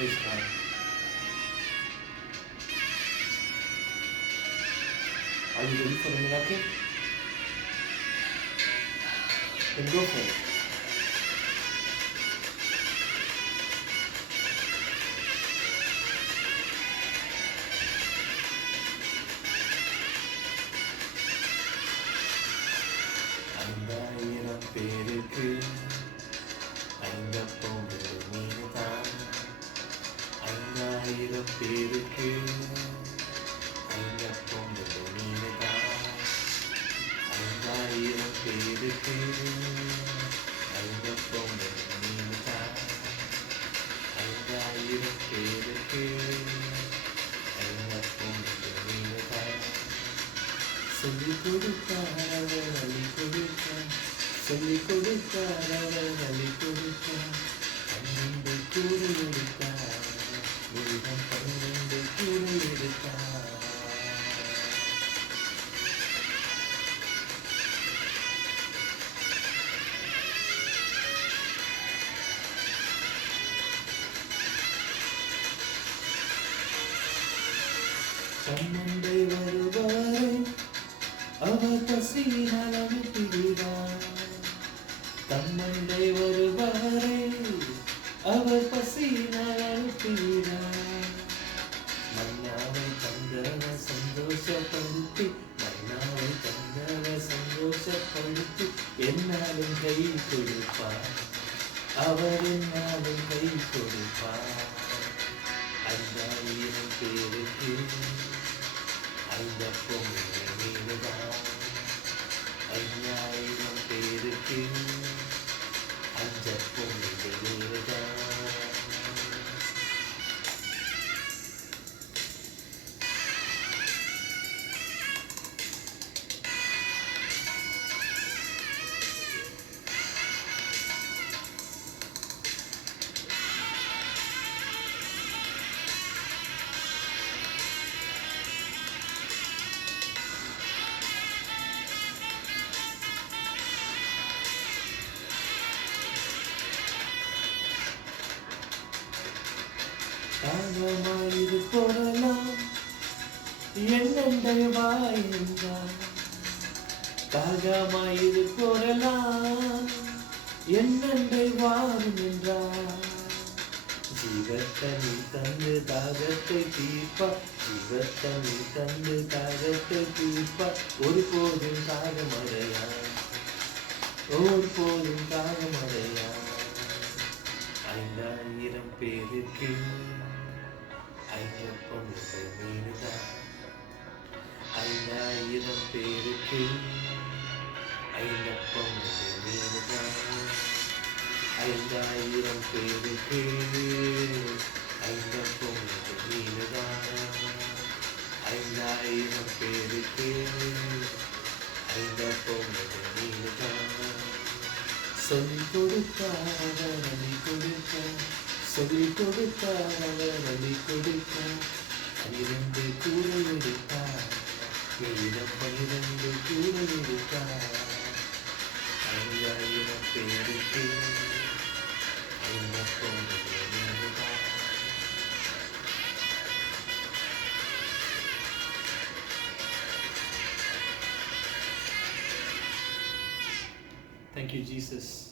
Praise God. Are you ready for the miracle? Then go for it. ஐந்தாயிரம் பேருக்கு ஐந்தப்பம் ஒரு மீன்தான். ஐந்தாயிரம் பேருக்கு ஐந்தப்பம் ஒரு மீன்தான். ஐந்தாயிரம் பேருக்கு ஐந்தப்பம் ஒரு மீன்தான். ஐந்தாயிரம் பேருக்கு ஐந்தப்பம் ஒரு மீன்தான். சொல்லிக் கொடுத்தார் அவர் அள்ளி கொடுத்தார். சொல்லிக் கொடுத்தார் அவர் அள்ளி கொடுத்தார். 12 கூடை எடுத்தார். மீதம் 12 கூடை எடுத்தார். தம்மண்டை வருவாரே அவர் பசியினால் அனுப்பிவிடார். தம்மண்டை வருவாரே அவர் பசியினால் அனுப்பிவிடார். மன்னாவை தந்தவர் சந்தோஷப்படுத்தி, மன்னாவை தந்தவர் சந்தோஷப்படுத்தி என்னாலும் கை கொடுப்பார். அவர் என்னாலும் கை கொடுப்பார். 5000 பேருக்கு ஐந்தப்பம் ஒரு மீன்தான். 5000 பேருக்கு அஞ்சப்பம் ஒரு மீன்தான். தாகமாயிரு போடலாம் என்னண்டை வாய்ந்தார். தாகமாயிரு போடலாம் என்னண்டை வாரும் என்றார். ஜீவத்தனி தந்து தாகத்தை தீர்ப்பார். ஜீவத்தனி தந்து தாகத்தை தீர்ப்பார். ஒருபோதும் தாகமடையார். ஒருபோதும் தாகமடையார். 5000 பேருக்கு ஐந்தப்பம் ஒரு மீன்தான். 5000 பேருக்கு ஐந்தப்பம் ஒரு மீன்தான். 5000 பேருக்கு ஐந்தப்பம் ஒரு மீன்தான். 5000 பேருக்கு ஐந்தப்பம் ஒரு மீன்தான். சொல்லிக் கொடுத்தார் அவர் அள்ளி கொடுத்தார். சொல்லிக் கொடுத்தார் அவர் அள்ளி கொடுத்தார். 12 கூடை எடுத்தார். மீதம் 12 கூடை எடுத்தார். 5000 பேருக்கு ஐந்தப்பம் ஒரு மீன்தான். Thank you, Jesus.